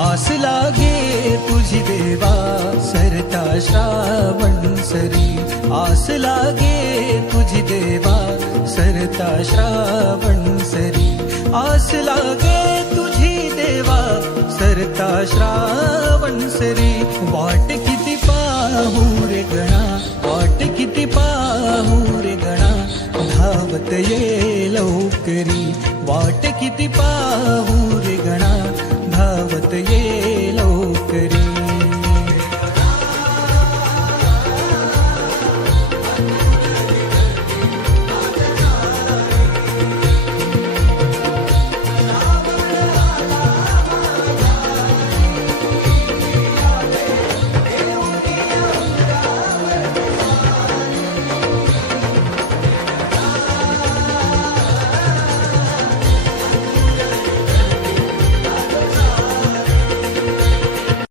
आस लागे तुझी देवा सरता श्रावण सरी, आस लागे तुझी देवा सरता श्रावण सरी, आस लागे तुझी देवा सरता श्रावण सरी. वाट किती पाहू रे गणा, वाट किती पाहू रे गणा, धावत ये लवकरी. वाट किती पाहू रे गणा, धावत ये लवकरी.